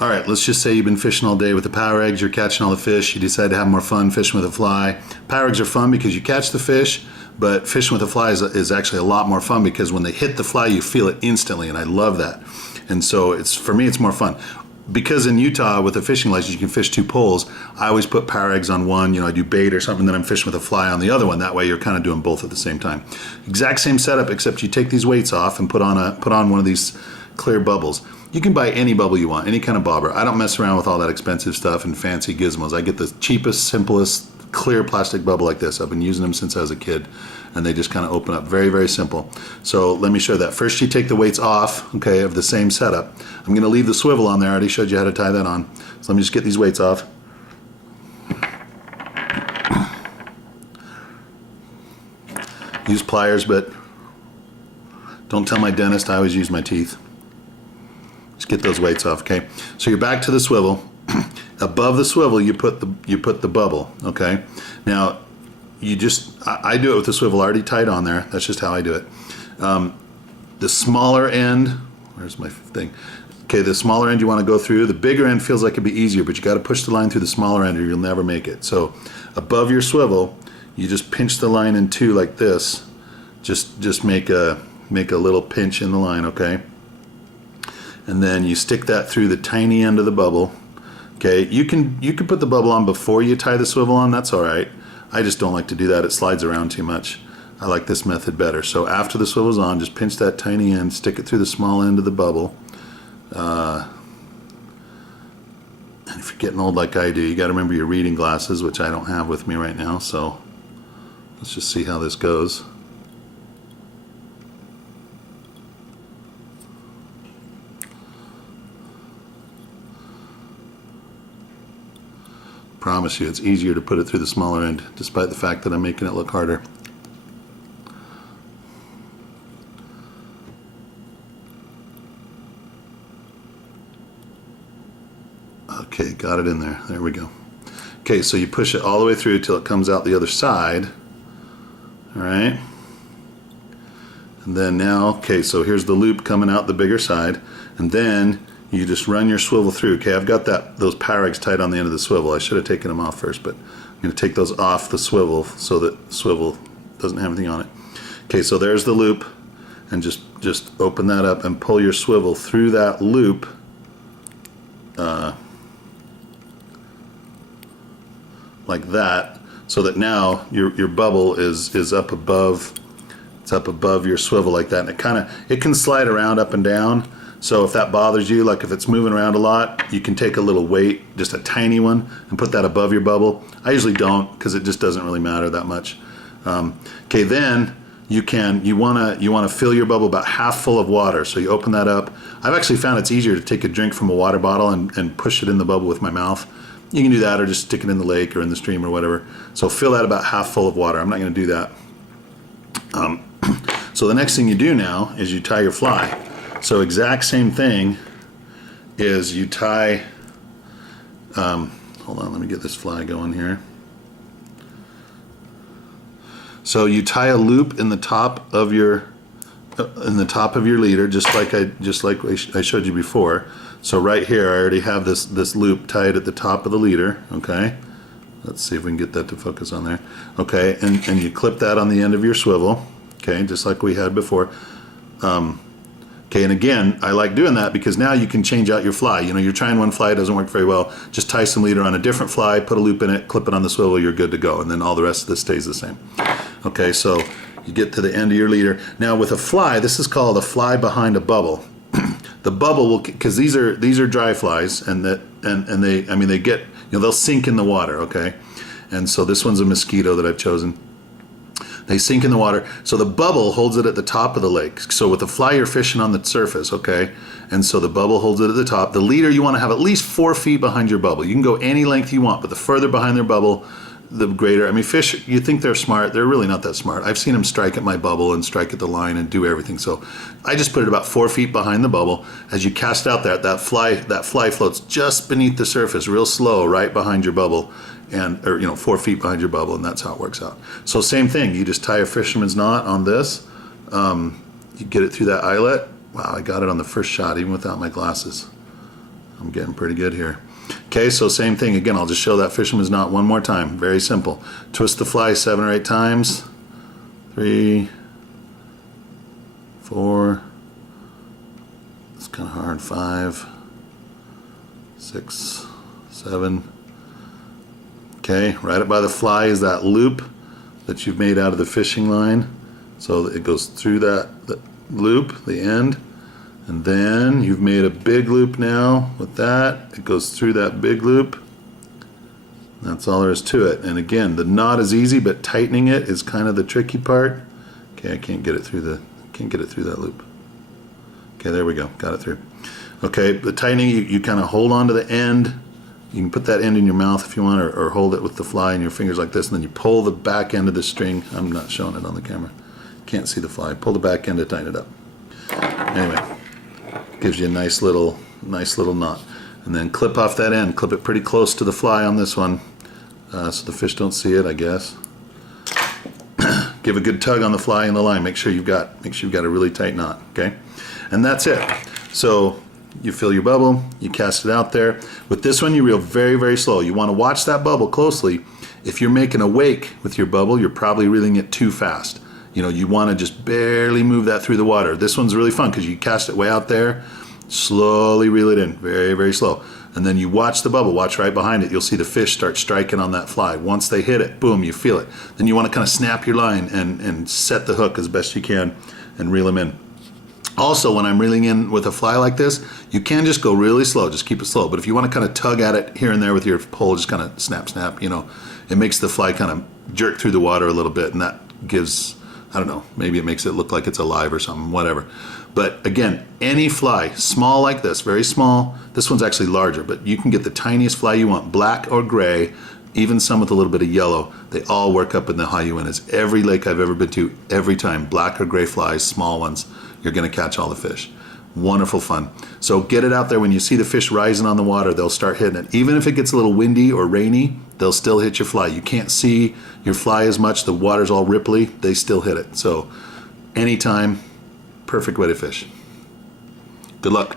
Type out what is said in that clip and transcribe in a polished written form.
All right, let's just say you've been fishing all day with the power eggs, you're catching all the fish, you decide to have more fun fishing with a fly. Power eggs are fun because you catch the fish, but fishing with a fly is actually a lot more fun because when they hit the fly, you feel it instantly, and I love that. And so for me, it's more fun. Because in Utah, with a fishing license, you can fish 2 poles. I always put power eggs on one, I do bait or something, then I'm fishing with a fly on the other one. That way you're kind of doing both at the same time. Exact same setup, except you take these weights off and put on one of these clear bubbles. You can buy any bubble you want, any kind of bobber. I don't mess around with all that expensive stuff and fancy gizmos. I get the cheapest, simplest, clear plastic bubble like this. I've been using them since I was a kid, and they just kind of open up. Very, very simple. So let me show that. First, you take the weights off, okay, of the same setup. I'm going to leave the swivel on there. I already showed you how to tie that on. So let me just get these weights off. Use pliers, but don't tell my dentist I always use my teeth. Just get those weights off, okay? So you're back to the swivel. Above the swivel, you put the bubble, okay? Now, I do it with the swivel already tied on there. That's just how I do it. The smaller end, where's my thing? Okay, the smaller end you want to go through. The bigger end feels like it'd be easier, but you got to push the line through the smaller end or you'll never make it. So above your swivel, you just pinch the line in 2 like this. Just make a little pinch in the line, okay? And then you stick that through the tiny end of the bubble. Okay, you can put the bubble on before you tie the swivel on. That's all right. I just don't like to do that. It slides around too much. I like this method better. So after the swivel's on, just pinch that tiny end, stick it through the small end of the bubble. And if you're getting old like I do, you got to remember your reading glasses, which I don't have with me right now. So let's just see how this goes. Promise you, it's easier to put it through the smaller end, despite the fact that I'm making it look harder. Okay, got it in there. There we go. Okay, so you push it all the way through till it comes out the other side. All right. And then now, okay, so here's the loop coming out the bigger side, and then you just run your swivel through. Okay, I've got those power eggs tied on the end of the swivel. I should have taken them off first, but I'm going to take those off the swivel so that the swivel doesn't have anything on it. Okay, so there's the loop, and just open that up and pull your swivel through that loop. Like that, so that now your bubble is up above. It's up above your swivel like that, and it can slide around up and down. So if that bothers you, like if it's moving around a lot, you can take a little weight, just a tiny one, and put that above your bubble. I usually don't, because it just doesn't really matter that much. Okay, then you want to fill your bubble about half full of water. So you open that up. I've actually found it's easier to take a drink from a water bottle and push it in the bubble with my mouth. You can do that, or just stick it in the lake or in the stream or whatever. So fill that about half full of water. I'm not going to do that. So the next thing you do now is you tie your fly. So exact same thing is you tie, hold on, let me get this fly going here. So you tie a loop in the top of your leader, just like I showed you before. So right here, I already have this loop tied at the top of the leader. Okay, let's see if we can get that to focus on there. Okay, and you clip that on the end of your swivel. Okay, just like we had before. Okay, and again, I like doing that because now you can change out your fly. You're trying one fly, it doesn't work very well. Just tie some leader on a different fly, put a loop in it, clip it on the swivel, you're good to go. And then all the rest of this stays the same. Okay, so you get to the end of your leader. Now with a fly, this is called a fly behind a bubble. The bubble will, because these are dry flies, and they get, they'll sink in the water. Okay, and so this one's a mosquito that I've chosen. They sink in the water, so the bubble holds it at the top of the lake. So with the fly, you're fishing on the surface, okay? And so the bubble holds it at the top. The leader, you want to have at least 4 feet behind your bubble. You can go any length you want, but the further behind their bubble, the greater. I mean, fish, you think they're smart. They're really not that smart. I've seen them strike at my bubble and strike at the line and do everything. So I just put it about 4 feet behind the bubble. As you cast out that fly floats just beneath the surface, real slow, right behind your bubble. Or 4 feet behind your bubble, and that's how it works out. So same thing, you just tie a fisherman's knot on this. You get it through that eyelet. Wow, I got it on the first shot, even without my glasses. I'm getting pretty good here. Okay, so same thing again. I'll just show that fisherman's knot one more time. Very simple. Twist the fly 7 or 8 times. 3, 4. It's kind of hard. 5, 6, 7. Okay, right up by the fly is that loop that you've made out of the fishing line. So it goes through that loop, the end, and then you've made a big loop now with that. It goes through that big loop. That's all there is to it. And again, the knot is easy, but tightening it is kind of the tricky part. Okay, I can't get it through that loop. Okay, there we go, got it through. Okay, the tightening, you kind of hold on to the end. You can put that end in your mouth if you want, or hold it with the fly in your fingers like this, and then you pull the back end of the string. I'm not showing it on the camera. Can't see the fly. Pull the back end to tighten it up. Anyway, gives you a nice little knot. And then clip off that end. Clip it pretty close to the fly on this one, so the fish don't see it, I guess. Give a good tug on the fly and the line. Make sure you've got a really tight knot. Okay, and that's it. So you fill your bubble, you cast it out there. With this one, you reel very, very slow. You want to watch that bubble closely. If you're making a wake with your bubble, you're probably reeling it too fast. You know, you want to just barely move that through the water. This one's really fun because you cast it way out there, slowly reel it in, very, very slow. And then you watch the bubble, watch right behind it. You'll see the fish start striking on that fly. Once they hit it, boom, you feel it. Then you want to kind of snap your line and set the hook as best you can and reel them in. Also, when I'm reeling in with a fly like this, you can just go really slow, just keep it slow. But if you want to kind of tug at it here and there with your pole, just kind of snap, snap, you know, it makes the fly kind of jerk through the water a little bit, and that gives, I don't know, maybe it makes it look like it's alive or something, whatever. But again, any fly, small like this, very small, this one's actually larger, but you can get the tiniest fly you want, black or gray, even some with a little bit of yellow. They all work up in the Hayuinas. Every lake I've ever been to, every time, black or gray flies, small ones, you're gonna catch all the fish. Wonderful fun. So get it out there. When you see the fish rising on the water, they'll start hitting it. Even if it gets a little windy or rainy, they'll still hit your fly. You can't see your fly as much, the water's all ripply, they still hit it. So anytime, perfect way to fish. Good luck.